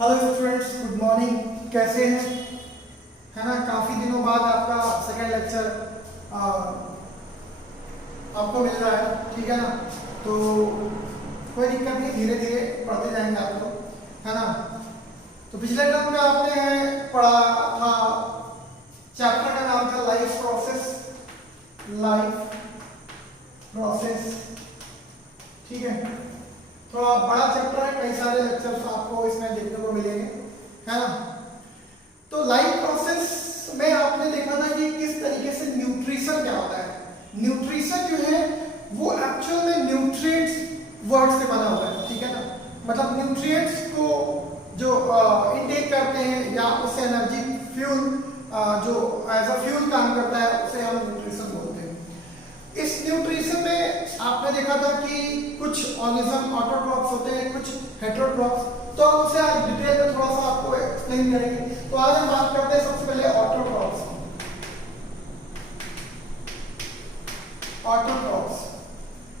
Hello students, good morning. कैसे हैं? है ना, काफ़ी दिनों बाद आपका सेकेंड लेक्चर आपको मिल रहा है, ठीक है ना। तो कोई दिक्कत नहीं, धीरे धीरे पढ़ते जाएंगे आप लोग, है ना। तो पिछले टर्म में आपने पढ़ा था, चैप्टर का नाम था लाइफ प्रोसेस। लाइफ प्रोसेस, ठीक है। थोड़ा बड़ा चैप्टर है, कई सारे लेक्चर्स आपको इसमें देखने को मिलेंगे, है ना। तो लाइफ प्रोसेस में आपने देखा था कि किस तरीके से न्यूट्रिशन क्या होता है। न्यूट्रिशन जो है वो एक्चुअल में न्यूट्रिएंट्स वर्ड से बना हुआ है, ठीक है ना। मतलब न्यूट्रिएंट्स को जो इनटेक करते हैं या उससे एनर्जी फ्यूल जो एज अ फ्यूल काम करता है, उसे हम न्यूट्रिशन बोलते हैं। इस न्यूट्रिशन में आपने देखा था कि कुछ ऑर्गेनिज्म ऑटोट्रॉफ्स होते हैं, कुछ हेटेरोट्रॉफ्स। तो हम उसे आज डिटेल में थोड़ा सा आपको एक्सप्लेन करेंगे। तो आज हम बात करते हैं सबसे पहले ऑटोट्रॉफ्स। ऑटोट्रॉफ्स,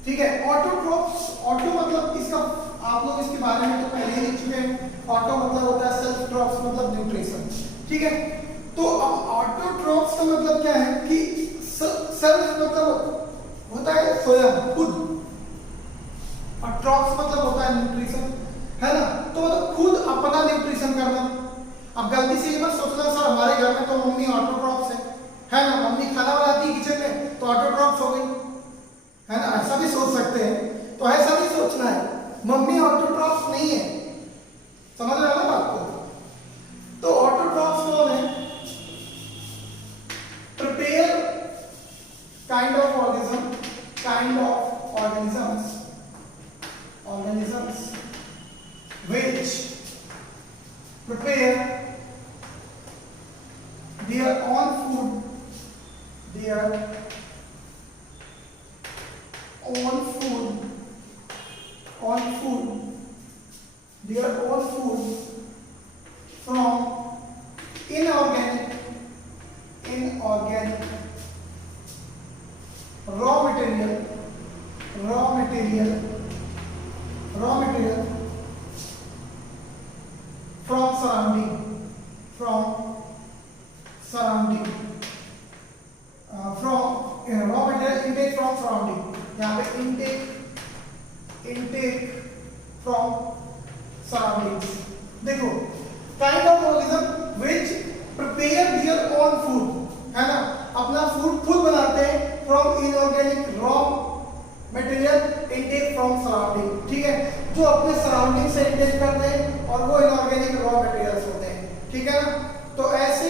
ठीक है। ऑटोट्रॉफ्स, ऑटो मतलब इसका आप लोग इसके बारे में तो पहले ही लिख चुके हैं। ऑटो मतलब होता है सेल्फ, ट्रॉफ्स मतलब न्यूट्रिशन, ठीक है। तो अब ऑटोट्रॉफ्स का मतलब क्या है कि सेल्फ मतलब होता है स्वयं, खुद, और ट्रॉप्स मतलब होता है न्यूट्रिशन, है ना। तो मतलब खुद अपना न्यूट्रिशन करना। अब गलती से ये मत सोचना सर हमारे घर में तो मम्मी ऑटोट्रॉप्स है ना, मम्मी खाना बनाती है किचन में तो ऑटोट्रॉप्स हो गई, है ना। ऐसा भी सोच सकते हैं, तो ऐसा नहीं सोचना है। मम्मी ऑटोट्रॉप्स नहीं है, समझ रहे हो ना बात को। तो ऑटोट्रॉप्स कौन है? Prepare kind of organisms which prepare their own food from inorganic raw material from surrounding from raw material intake from surrounding। यहाँ पे intake from surroundings। देखो, kind of organism which prepare their own food, है ना, अपना food खुद बनाते हैं from inorganic raw material intake from surrounding, ठीक है। जो अपने सराउंडिंग से इंटेक करते हैं और वो इनऑर्गेनिक रॉ मटेरियल्स होते हैं, ठीक है ना। तो ऐसे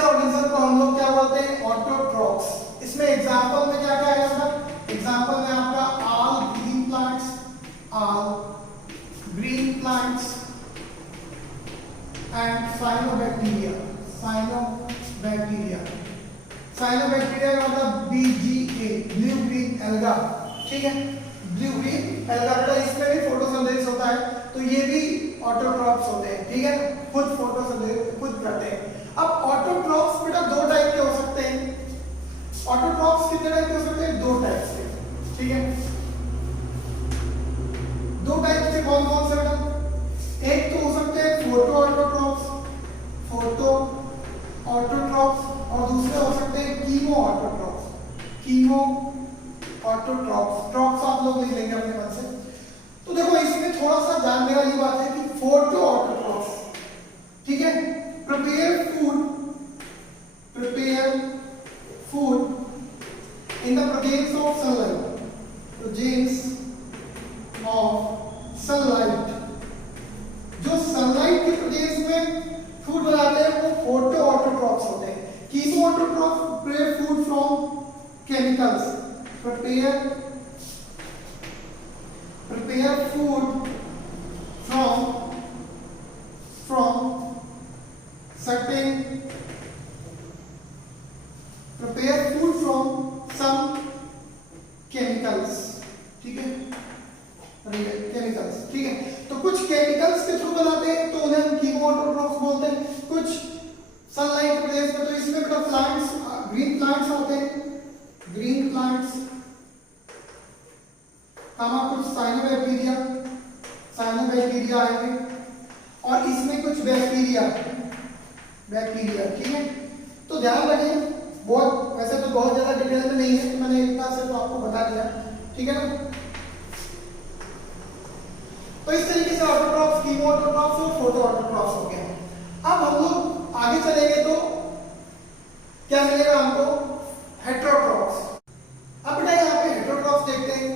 ऑर्गेनिज्म को हम लोग क्या बोलते हैं? ऑटोट्रॉफ्स। इसमें एग्जांपल में क्या क्या आएगा? एग्जांपल में आपका all green plants and cyanobacteria का मतलब BGA, ब्लू ग्रीन एल्गा, ठीक है। ब्लू ग्रीन एल्गा का इसमें भी फोटोसिंथेसिस होता है, तो ये भी ऑटोट्रॉफ्स होते हैं, ठीक है। खुद फोटोसिंथेसिस खुद करते हैं। अब ऑटोट्रॉफ्स बेटा दो टाइप के हो सकते हैं। ऑटोट्रॉफ्स कितने टाइप के हो सकते हैं? दो टाइप से, ठीक है। दो टाइप से कौन कौन से बेटा? एक तो हो सकते हैं फोटो ऑटोट्रॉफ्स, और दूसरे हो सकते हैं कीमो ऑटोट्रॉफ्स। ट्रॉप्स आप लोग लिख लेंगे अपने मन से। तो देखो, इसमें थोड़ा सा जानने वाली बात है कि फोटो ऑटोट्रॉफ्स, ठीक है, prepare food in the presence of sunlight. जो सनलाइट के प्रेजेंस में फूड बनाते हैं वो फोटो ऑटोट्रॉफ्स होते हैं। Chemo autotrophs prepare food from chemicals, prepare food from some chemicals, ठीक है, ठीक है। तो कुछ केमिकल्स के थ्रू बनाते हैं तो उन्हें हम कीमो ऑटोट्रॉफ्स बोलते हैं। कुछ सनलाइट प्रेजेंस में, तो इसमें बेटा प्लांट्स, ग्रीन प्लांट्स होते हैं, कुछ साइनोबैक्टीरिया बैक्टीरिया, बैक्टीरिया, ठीक है। तो ध्यान रखें, बहुत वैसे तो बहुत ज्यादा डिटेल में नहीं है, तो मैंने इतना सिर्फ आपको बता दिया, ठीक है ना। तो इस तरीके से ऑटोट्रॉफ्स, कीमोटोट्रॉफ्स और फोटोऑटोट्रॉफ्स हो गए। अब हम लोग आगे चलेंगे तो क्या मिलेगा हमको, हेटेरोट्रॉफ्स। अब बेटा यहाँ पे हेटेरोट्रॉफ्स देखते हैं,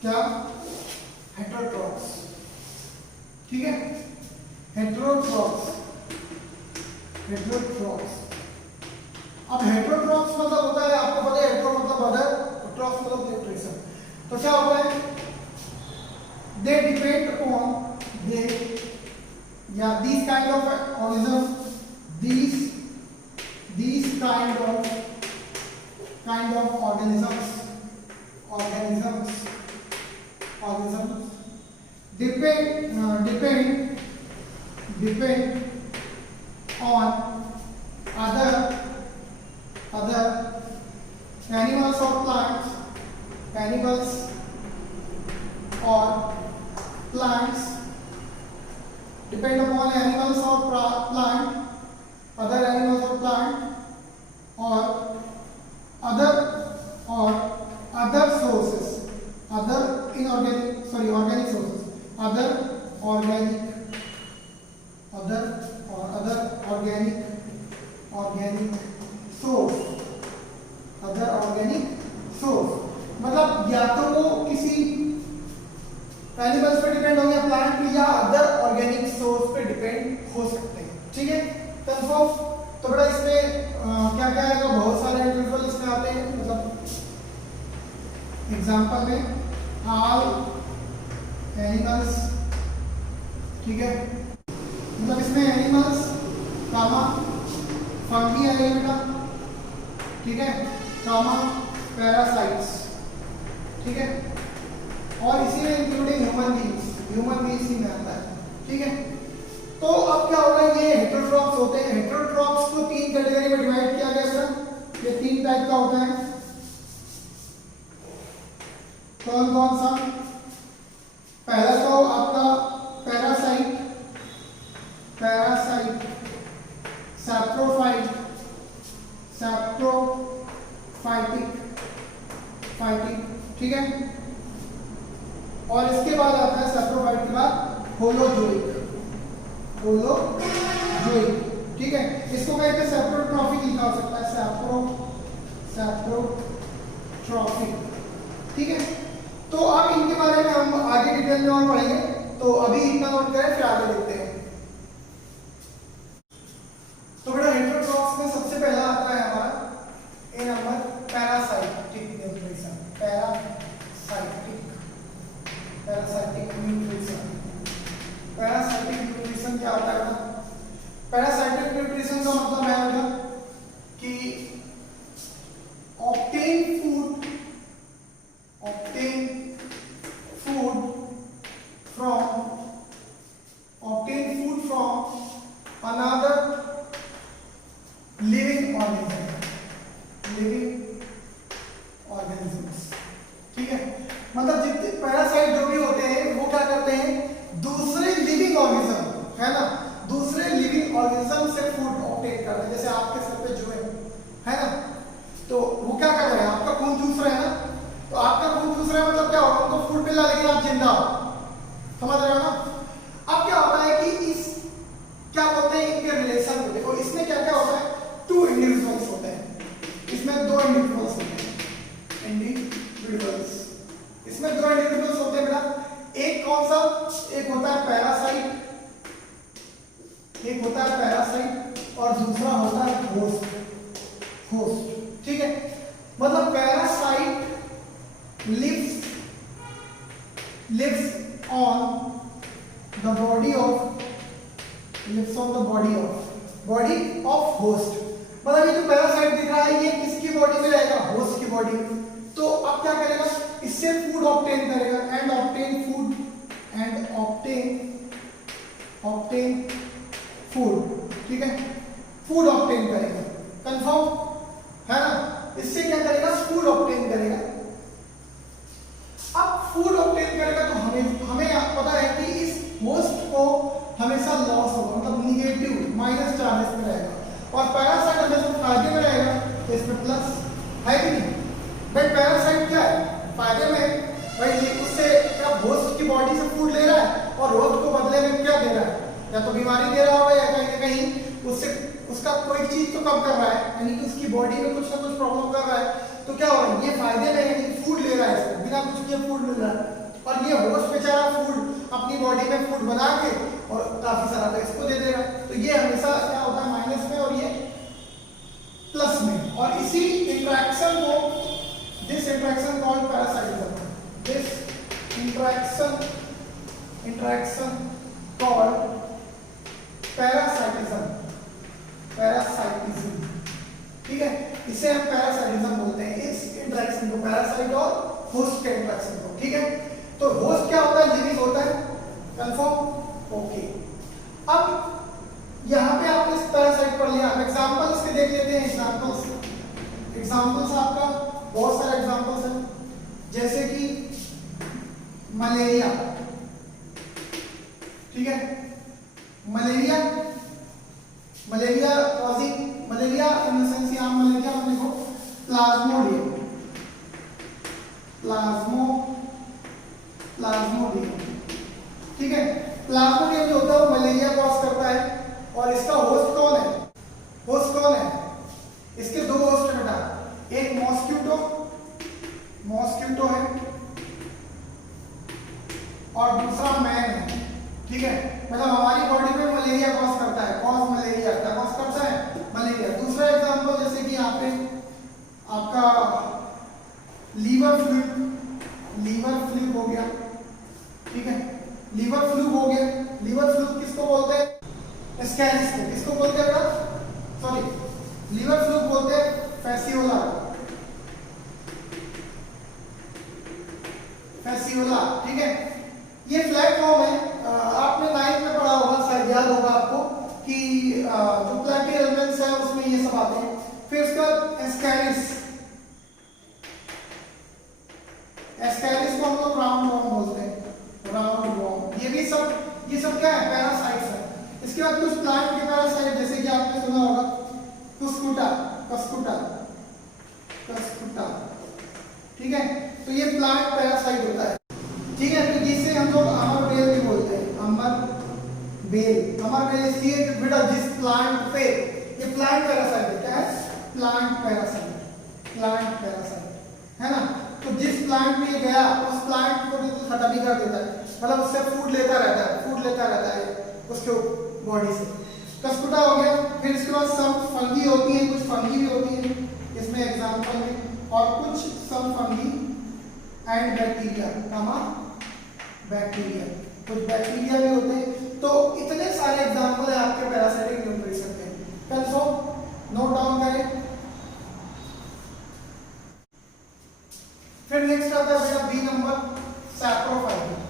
क्या हेटेरोट्रॉफ्स, ठीक है। Heterotrophs, heterotrophs. अब हेटेरोट्रॉफ्स मतलब होता है, आपको पता है हेटेरो मतलब अदर, ट्रॉफ्स मतलब न्यूट्रिशन। तो क्या होता है, they depend upon these kind of organisms, these kind of organisms depend on other animals or plants, depend upon animals or plant, other animals or plant, or other sources, organic sources, other organic source, मतलब या तो वो किसी animals पे depend होंगे, plant पे, या other organic source पे डिपेंड हो सकते हैं, ठीक है, कंफर्म। तो बेटा इसमें क्या क्या आएगा, बहुत सारे इंडिविजुअल इसमें आते हैं, मतलब एग्जांपल में ऑल एनिमल्स, ठीक है, मतलब इसमें एनिमल्स कामा फंगी आएगा बेटा, ठीक है, कामा पैरासाइट्स, ठीक है, और इसी में इंक्लूडिंग ह्यूमन बीइंग्स ही में आता है, ठीक है। तो अब क्या होगा, ये हेटेरोट्रॉफ्स होते हैं। हेटेरोट्रॉफ्स को तीन कैटेगरी में डिवाइड किया गया है, ये तीन टाइप का होता है। कौन कौन सा, पहला तो आपका पैरासाइट, सैप्रोफाइट, ठीक है, और इसके बाद आता है सैप्रोफाइट के बाद होलोजोइक, ठीक है। इसको कहते हैं सैप्रोट्रॉफिक, लिखा हो सकता है सैप्रोट्रॉफिक, ठीक है। तो अब इनके बारे में हम आगे डिटेल में और पढ़ेंगे, तो अभी इतना नोट करें, फिर आगे देखते हैं। तो बेटा हेटेरोट्रॉफ्स में सबसे पहला आता है हमारा A number, parasitic nutrition, parasitic nutrition क्या होता है? पैरासाइटिक न्यूट्रिशन का मतलब है मतलब कि obtain food from another living organisms, ठीक है। मतलब जितने पैरासाइट जो भी होते हैं वो क्या करते हैं, दूसरे लिविंग ऑर्गेनिज्म है ना, दूसरे लिविंग ऑर्गेनिज्म से फूड ऑब्टेन करते हैं। जैसे आपके सर पे जुए है ना, तो वो क्या कर रहे हैं, आपका खून चूस रहे हैं ना, तो आपका खून चूस रहा है मतलब क्या होगा, उनको फूड मिला लेकिन आप जिंदा हो, समझ रहे हो ना। अब क्या होता है कि इस क्या बोलते हैं, इनके रिलेशन को देखो, इसमें क्या क्या होता है, टू इंडिविजुअल्स होते हैं, इसमें दो इंडिविजुअल्स होते हैं, इसमें दो इंडिविजुअल्स होते हैं बेटा। एक कौन सा, एक होता है पैरासाइट, और दूसरा होता है होस्ट, ठीक है। मतलब parasite lives on the body of host। मतलब ये जो पैरासाइट दिख रहा है ये किसकी बॉडी में रहेगा, होस्ट की बॉडी में। तो अब क्या करेगा, इससे फूड ऑब्टेन करेगा, एंड ऑब्टेन फूड, ठीक है, फूड ऑब्टेन करेगा, कंफर्म है ना। इससे क्या करेगा, फूड ऑब्टेन करेगा। अब फूड ऑब्टेन करेगा तो हमें पता है कि इस होस्ट को हमेशा लॉस होगा, नेगेटिव माइनस चार्ज इसमें रहेगा और पैरासाइट हमेशा फायदे में रहेगा तो इसमें प्लस है कि नहीं। भाई पैरासाइट क्या है, फायदे में है भाई, ये उससे क्या होस्ट की बॉडी से फूड ले रहा है और होस्ट को बदले में क्या दे रहा है, या तो बीमारी दे रहा होगा या कहीं ना कहीं उससे उसका कोई चीज तो कम कर रहा है, यानी कि उसकी बॉडी में कुछ ना कुछ प्रॉब्लम कर रहा है। तो क्या हो रहा है, ये फायदे में यानी फूड ले रहा है इसको, बिना कुछ किए फूड मिल रहा है और ये होस्ट बेचारा फूड अपनी बॉडी में फूड बना के और काफी सारा तो इसको दे देगा। तो ये हमेशा क्या होता है माइनस में और ये प्लस में, और इसी इंटरेक्शन को this interaction called parasitism, this interaction called parasitism, parasitism, ठीक है, इसे हम पैरासाइटिज्म बोलते हैं, इस इंटरेक्शन को, पैरासाइट और होस्ट के इंटरेक्शन को, ठीक है। तो होस्ट क्या होता है, लिविंग होता है, कंफर्म, ओके। अब यहाँ पे आपने पैरासाइट पढ़ लिया, एग्जांपल इसके देख लेते हैं, एग्जांपल्स आपका बहुत सारे एग्जांपल्स हैं, जैसे कि मलेरिया, ठीक है, malaria causing, malaria in the sense यहाँ मलेरिया हम लिखो प्लाज्मोडियम, ठीक है। प्लाज्मोडियम जो होता है वो मलेरिया कॉज करता है और इसका होस्ट कौन है, इसके दो होस्ट है बेटा, एक मॉस्किटो है और दूसरा मैन है, ठीक है। मतलब हमारी बॉडी में मलेरिया कॉज करता है, मलेरिया करता है मलेरिया। दूसरा एग्जांपल जैसे कि यहाँ पे आपका लीवर फ्लू हो गया, ठीक है, लीवर फ्लू हो गया। लीवर फ्लू किसको बोलते हैं, एस्कैरिस को, किसको बोलते हैं बेटा, सॉरी लीवर फ्लू बोलते हैं फैसियोला, ठीक है। ये फ्लैग फॉर्म है, आपने 9th में पढ़ा होगा, शायद याद होगा आपको कि जो प्लांटी एलिमेंट्स है उसमें ये सब आते हैं। फिर उसके बाद एस्कैरिस को हम लोग राउंड वॉर्म बोलते हैं, राउंड वॉर्म। ये सब क्या है, पैरासाइट्स है। इसके बाद कुछ प्लांट के पैरासाइट, जैसे कि आपने सुना होगा कस्कुटा, ठीक है। तो ये प्लांट पैरासाइट होता है, ठीक है। तो जिसे हम लोग अमरबेल भी बोलते हैं, अमरबेल इसलिए बेटा जिस प्लांट पे, ये प्लांट पैरासाइट है, क्या है, प्लांट पैरासाइट है ना। तो जिस प्लांट में ये गया उस प्लांट को भी खत्म ही कर देता है, मतलब उससे फूड लेता रहता है उसके बॉडी से। कस्कुटा हो गया। फिर इसके बाद सम फंगी होती है, कुछ फंगी भी होती है इसमें एग्जांपल में, और कुछ सम फंगी एंड बैक्टीरिया, कुछ बैक्टीरिया भी होते हैं। तो इतने सारे एग्जांपल है आपके पैरासाइटिक न्यूट्रिशन के, कंफर्म नोट डाउन करें। फिर नेक्स्ट आता है बेटा B number, saprophytic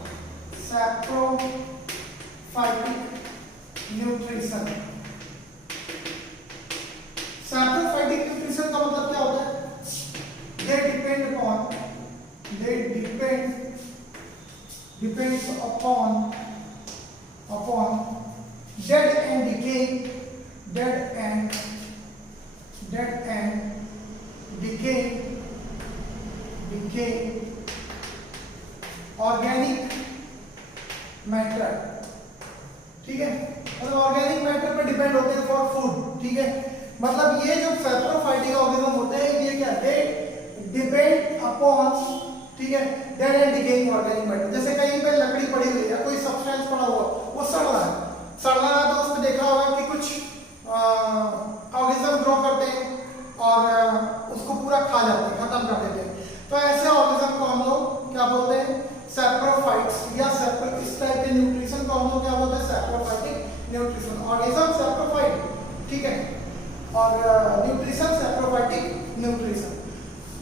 nutrition. Saprophytic nutrition का मतलब क्या होता है, they depends upon dead and decaying organic matter, ठीक है। मतलब ऑर्गेनिक मैटर पर डिपेंड होते हैं फॉर फूड, ठीक है। मतलब ये जो सैप्रोफाइटिक ऑर्गेनिज्म होते हैं ये क्या है, डिपेंड अपॉन, ठीक है, dead and decaying organic matter. जैसे कहीं पे लकड़ी पड़ी हुई है, कोई सब्सटेंस पड़ा हुआ, वो सड़ रहा है तो उसमें देखा होगा कि कुछ ऑर्गेनिज्म ग्रो करते हैं और उसको पूरा खा जाते हैं, खत्म कर देते हैं। तो ऐसे ऑर्गेनिज्म को हम लोग क्या बोलते हैं, सैप्रोफाइट्स, या इस टाइप के न्यूट्रिशन को हम लोग क्या बोलते हैं, सैप्रोफाइटिक न्यूट्रिशन। ऑर्गेनिज्म सैप्रोफाइट, ठीक है, और न्यूट्रिशन सैप्रोफाइटिक न्यूट्रिशन।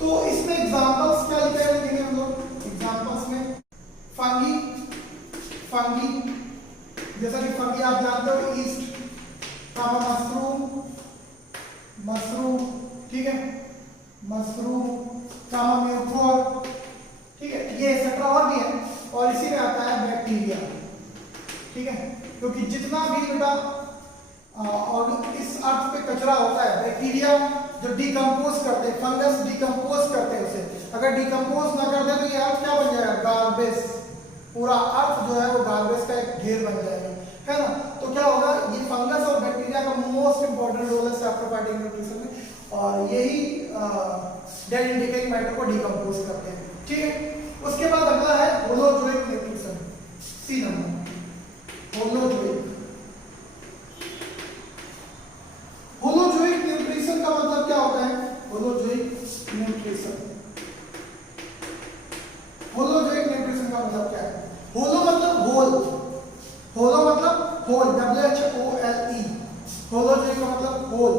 तो इसमें एग्जांपल्स क्या लिखेंगे हम लोग, एग्जांपल्स में फंगी, जैसा कि फंगी आप जानते हो, ईस्ट, मशरूम, ठीक है, म्यूकोर, ठीक है, ये एक्सेट्रा और भी है। और इसी में आता है बैक्टीरिया, ठीक है, क्योंकि जितना भी बेटा और इस अर्थ पे कचरा होता है, बैक्टीरिया जो डिकम्पोज करते हैं, फंगस डिकम्पोज करते हैं उसे, अगर डिकम्पोज ना कर दे तो ये अर्थ क्या बन जाएगा, गार्बेज, पूरा अर्थ जो है वो गार्बेज का एक ढेर बन जाएगा, है ना। तो क्या होगा, ये फंगस और बैक्टीरिया का मोस्ट इंपॉर्टेंट रोल है सैप्रोफाइटिक न्यूट्रिशन में, और यही डेड एंड डिकेइंग मैटर को डिकम्पोज करते हैं, ठीक है। उसके बाद अगला है holozoic nutrition, C number, holozoic. Holozoic nutrition का मतलब क्या होता है, होलोजोइक न्यूट्रिशन, होलोजोइक न्यूट्रिशन का मतलब क्या है, होलो मतलब होल, होलो मतलब होल, WHOLE, होलोजोइक का मतलब होल,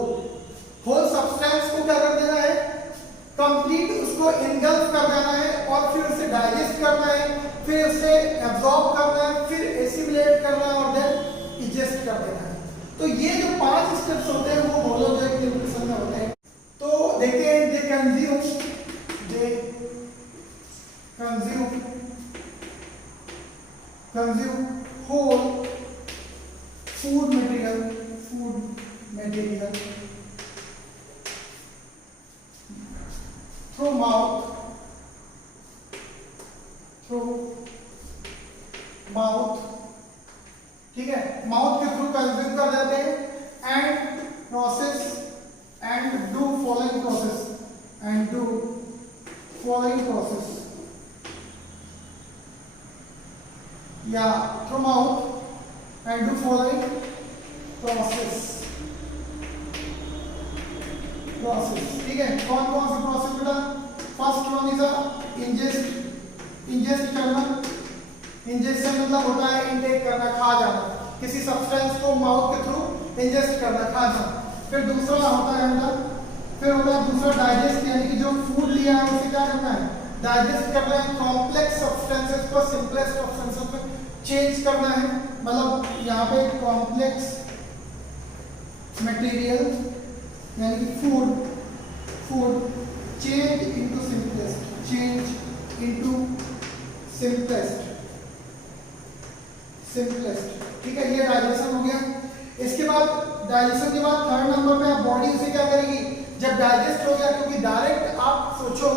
होल सब्सटेंस को क्या कर देना है, कंप्लीट उसको इंगल्फ कर देना है, और फिर उसे डाइजेस्ट करना है, फिर उसे एब्जॉर्ब करना है, फिर एसिमिलेट करना है, और देन इजेस्ट कर देना है। तो ये जो 5 स्टेप्स होते हैं वो होलोजोइक न्यूट्रिशन में होते हैं। तो देखते हैं, they consume whole food material through mouth, ठीक है, माउथ के थ्रू कंज्यूम कर देते हैं, एंड डू फॉलोइंग प्रोसेस, या through mouth and do following process, ठीक है। कौन कौन सा प्रोसेस बेटा, फर्स्ट वन इज इंजेस्ट करना, इंजेक्शन मतलब होता है इनटेक करना, खा जाना, किसी सब्सटेंस को माउथ के थ्रू इंजेस्ट करना, खाना। फिर दूसरा होता है अंदर, फिर होता है दूसरा डाइजेस्ट, यानी कि जो फूड लिया है उसे क्या करना है, डाइजेस्ट करना है, कॉम्प्लेक्स सब्सटेंसेस को सिंपलेस्ट सब्सटेंसेस में चेंज करना है, मतलब यहाँ पे कॉम्प्लेक्स मटेरियल यानी कि फूड चेंज इनटू सिंपलेस्ट, ठीक है, ये डाइजेशन हो गया। इसके बाद डाइजेशन के बाद थर्ड नंबर पे बॉडी उसे क्या करेगी, जब डाइजेस्ट हो गया, क्योंकि डायरेक्ट आप सोचो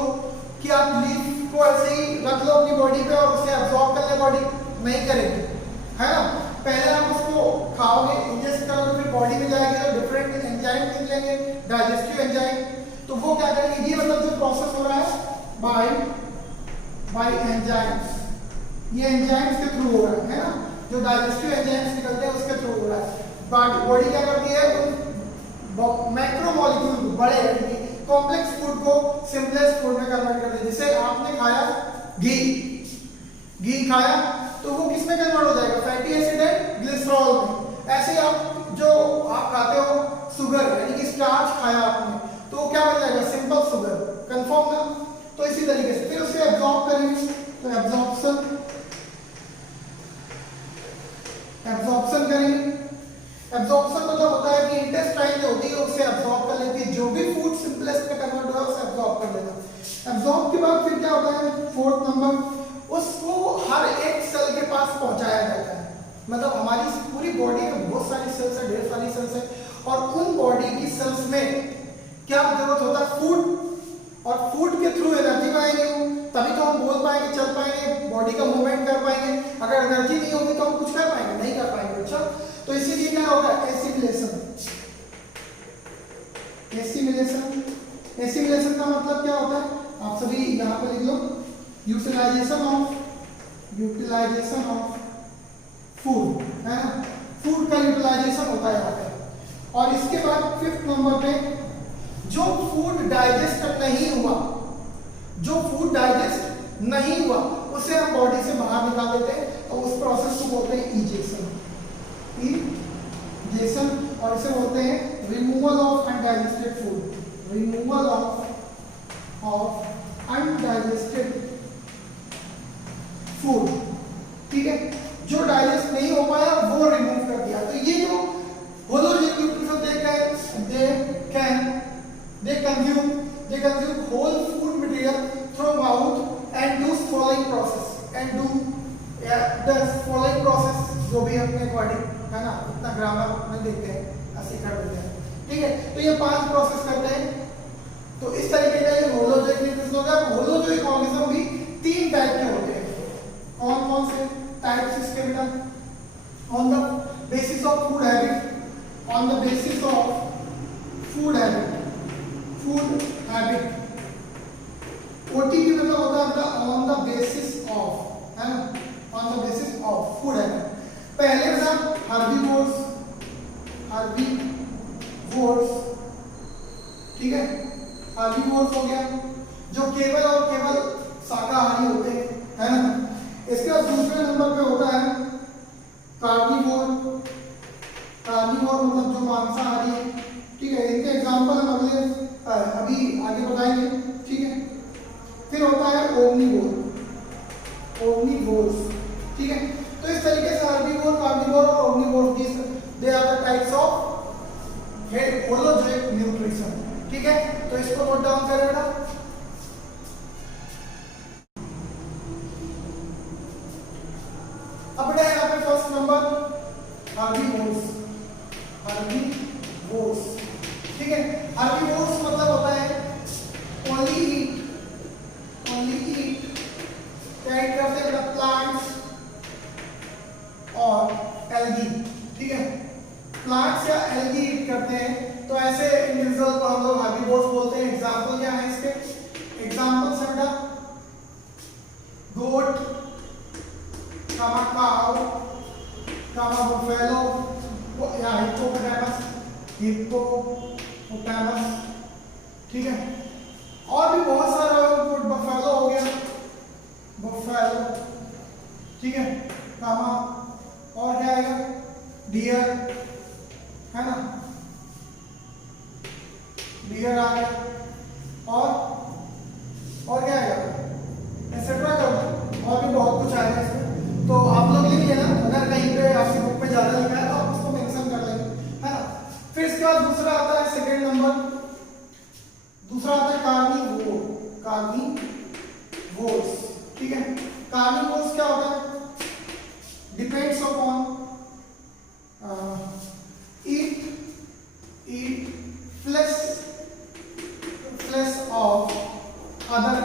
कि आप लीफ को ऐसे ही रख लो अपनी बॉडी पे और उसे एब्जॉर्ब कर ले, बॉडी नहीं करेगी, है ना। पहले आप उसको खाओगे, इंजेस्ट करोगे, फिर बॉडी में जाएगी तो डिफरेंट एंजाइम निकलेंगे, डाइजेस्टिव एंजाइम, तो वो क्या करेंगे, ये मतलब जो प्रोसेस हो रहा है बाय एंजाइम्स, ये एंजाइम्स के थ्रू हो रहा है ना, जो डाइजेस्टिव एंजाइम्स निकलते हैं उसके थ्रू हो रहा है। बॉडी क्या करती है, मैक्रो मॉलिक्यूल बड़े कॉम्प्लेक्स फूड को सिंपलेस्ट फूड में कन्वर्ट करते हैं। जैसे आपने खाया घी खाया तो वो किस में कन्वर्ट हो जाएगा, फैटी एसिड है ग्लिसरॉल में। ऐसे ही आप जो आप खाते हो शुगर यानी कि स्टार्च खाया आपने तो क्या बन जाएगा, सिंपल शुगर, कंफर्म ना। तो इसी तरीके से फिर उसे एब्जॉर्ब करेंगे, तो एब्जॉर्प्शन करेंगे। एब्जॉर्प्शन मतलब होता है कि इंटेस्टाइन जो होती है उसे एब्जॉर्ब कर लेती है, जो भी फूड सिंपलेस्ट में कन्वर्ट हुआ है उसे एब्जॉर्ब कर लेना। एब्जॉर्ब के बाद फिर क्या होता है, फोर्थ नंबर, उसको हर एक सेल के पास पहुंचाया जाता है। मतलब हमारी पूरी बॉडी में बहुत सारी सेल्स है, ढेर सारी सेल्स है, और उन बॉडी की सेल्स में क्या जरूरत होता है, फूड, और फूड के थ्रू एनर्जी पाएंगे, तभी तो हम बोल पाएंगे, चल पाएंगे, बॉडी का मूवमेंट कर पाएंगे। अगर एनर्जी नहीं होगी तो हम कुछ कर पाएंगे, नहीं कर पाएंगे। अच्छा, तो इसीलिए क्या होगा, एसिमिलेशन का मतलब क्या होता है, आप सभी यहाँ पे लिख लो, यूटिलाइजेशन ऑफ फूड, है ना, फूड का यूटिलाइजेशन होता है यहाँ पे। और इसके बाद फिफ्थ नंबर पे, जो फूड डाइजेस्ट नहीं हुआ उसे हम बॉडी से बाहर निकाल देते हैं, और उस प्रोसेस को बोलते हैं इजेक्शन, और इसे बोलते हैं रिमूवल ऑफ अनडाइजेस्टेड फूड, ठीक है। जो डाइजेस्ट नहीं हो पाया वो रिमूव कर दिया। तो ये जो होलोजेनिक nutrition they consume whole food material through mouth and do swallowing process, जो भी अपने अकॉर्डिंग है ना, इतना ग्रामर में देखते हैं, ऐसे कर देते हैं, ठीक है। तो ये 5 प्रोसेस करते हैं। तो इस तरीके का ये होलोजोइक न्यूक्लियस हो गया। होलोजोइक ऑर्गेनिज्म भी 3 टाइप के होते हैं। कौन कौन से टाइप्स इसके बेटा? On the basis of food habit, on the basis of food habit, food habit. OTP मतलब होता है ऑन द बेसिस ऑफ, है ना, on the basis of food habit. पहले था हर्बीवोर्स, हर्बीवोर्स, ठीक है, हर्बीवोर्स हो गया जो केवल और केवल शाकाहारी होते हैं, है ना। इसके बाद दूसरे नंबर पे होता है कार्निवोर, कार्निवोर मतलब जो मांसाहारी है, ठीक है। इनके एग्जांपल हम अभी आगे बताएंगे, ठीक है। फिर होता है ओमनीवोर, ओमनीवोर्स, ठीक है। तो इस तरीके से हर्बीवोर, कार्निवोर और omnivore they are the types of holozoic nutrition, ठीक है। तो इसको नोट डाउन करें बेटा। अब बेटा यहाँ पे फर्स्ट नंबर हर्बीवोर्स, हर्बीवोर्स, ठीक है। हर्बीवोर्स मतलब होता है ओनली ईट, क्या ईट करते हैं बेटा? प्लांट्स और एल्गी, ठीक है। प्लांट्स या एल्गी ईट करते हैं, तो ऐसे इंडिविजुअल को हम लोग हर्बीवोर्स बोलते हैं। एग्जांपल क्या है इसके? एग्जांपल्स है बेटा गोट, कामा काउ, कामा बुफेलो या हिप्पोपोटामस, हिप्पोपोटामस, ठीक है। और भी बहुत सारे, बफेलो हो गया, बफेलो, ठीक है, कामा। और क्या आएगा? डियर, है ना, डियर आ गया। और क्या आएगा? एक्सेट्रा कर, और भी बहुत कुछ आएगा इसमें। तो आप लोग लिख लेना, अगर कहीं पे आपकी बुक में ज्यादा लिखा है तो आप उसको मेंशन कर लेंगे, है ना। फिर इसके बाद दूसरा आता है सेकंड नंबर, दूसरा आता है कार्निवोर, कार्निवोर्स, ठीक है। कार्निवोर्स क्या होता है? Depends upon eat flesh of other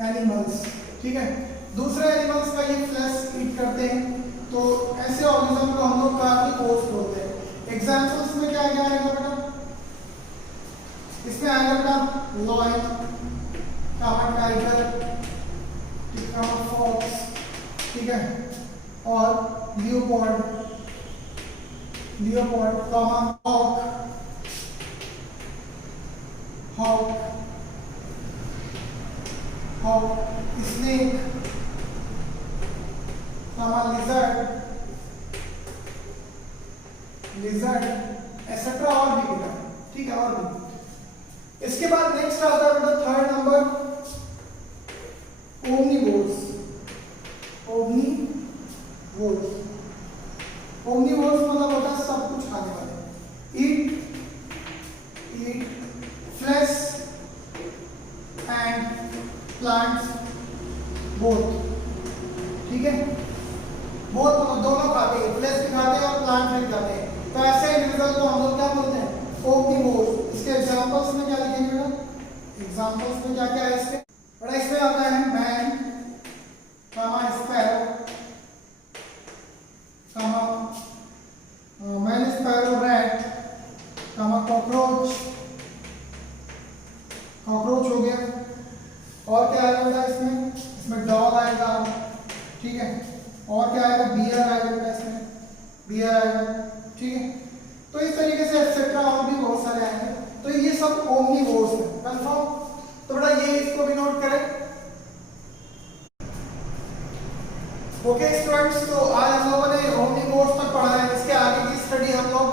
animals, ठीक है। दूसरे एनिमल्स का ये फ्लैश ईट करते हैं, तो ऐसे ऑर्गेनिज्म को हम लोग कार्निवोर्स बोलते हैं। एग्जांपल्स में क्या क्या आएगा बेटा? इसमें आएगा बेटा लॉयन, कामा टाइगर, कामा फॉक्स, ठीक है, और लियोपार्ड, कामा हॉक, स्नेक, कामा लिजर्ड, एसेट्रा, और भी बेटा, ठीक है, और भी। इसके बाद नेक्स्ट आता है बेटा थर्ड नंबर ओमनीवोर्स, ओमनीवोर्स मतलब होता है सब कुछ खाने वाले। ईट फ्लेश एंड प्लांट्स बोथ, ठीक है। बोथ मतलब दोनों खाते हैं, फ्लेश भी खाते हैं और प्लांट भी खाते हैं। तो ऐसे इंडिविजुअल को हम लोग क्या बोलते हैं? ओमनीवोर्स। इसके एग्जांपल्स में क्या लिखेंगे बेटा? एग्जांपल्स में क्या क्या है इसके? बड़ा इसमें आता है मैन, कामा स्पैरो, कामा मैन स्पैरो, रैट, कामा कॉकरोच, कॉकरोच हो गया। और क्या आएगा बेटा इसमें? इसमें डॉग आएगा, ठीक है। और क्या आएगा? बियर आएगा बेटा, इसमें बियर आएगा, ठीक है। तो इस तरीके से एक्सेट्रा और भी बहुत सारे आएंगे। तो ये सब ओमनीवोर्स है, कंफर्म। तो बेटा ये इसको भी नोट करें। ओके स्टूडेंट्स, तो आज हम लोगों ने ओमनीवोर्स तक पढ़ा है। इसके आगे की स्टडी हम लोग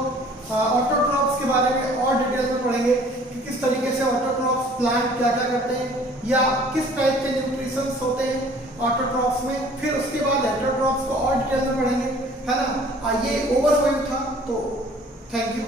ऑटोट्रॉफ्स के बारे में और डिटेल में पढ़ेंगे कि किस तरीके से ऑटोट्रॉफ्स प्लांट क्या क्या करते हैं या किस टाइप के न्यूट्रिशंस होते हैं ऑटोट्रॉफ्स में। फिर उसके बाद हेटेरोट्रॉफ्स को और डिटेल में पढ़ेंगे, है ना। ये ओवरव्यू था, तो थैंक यू।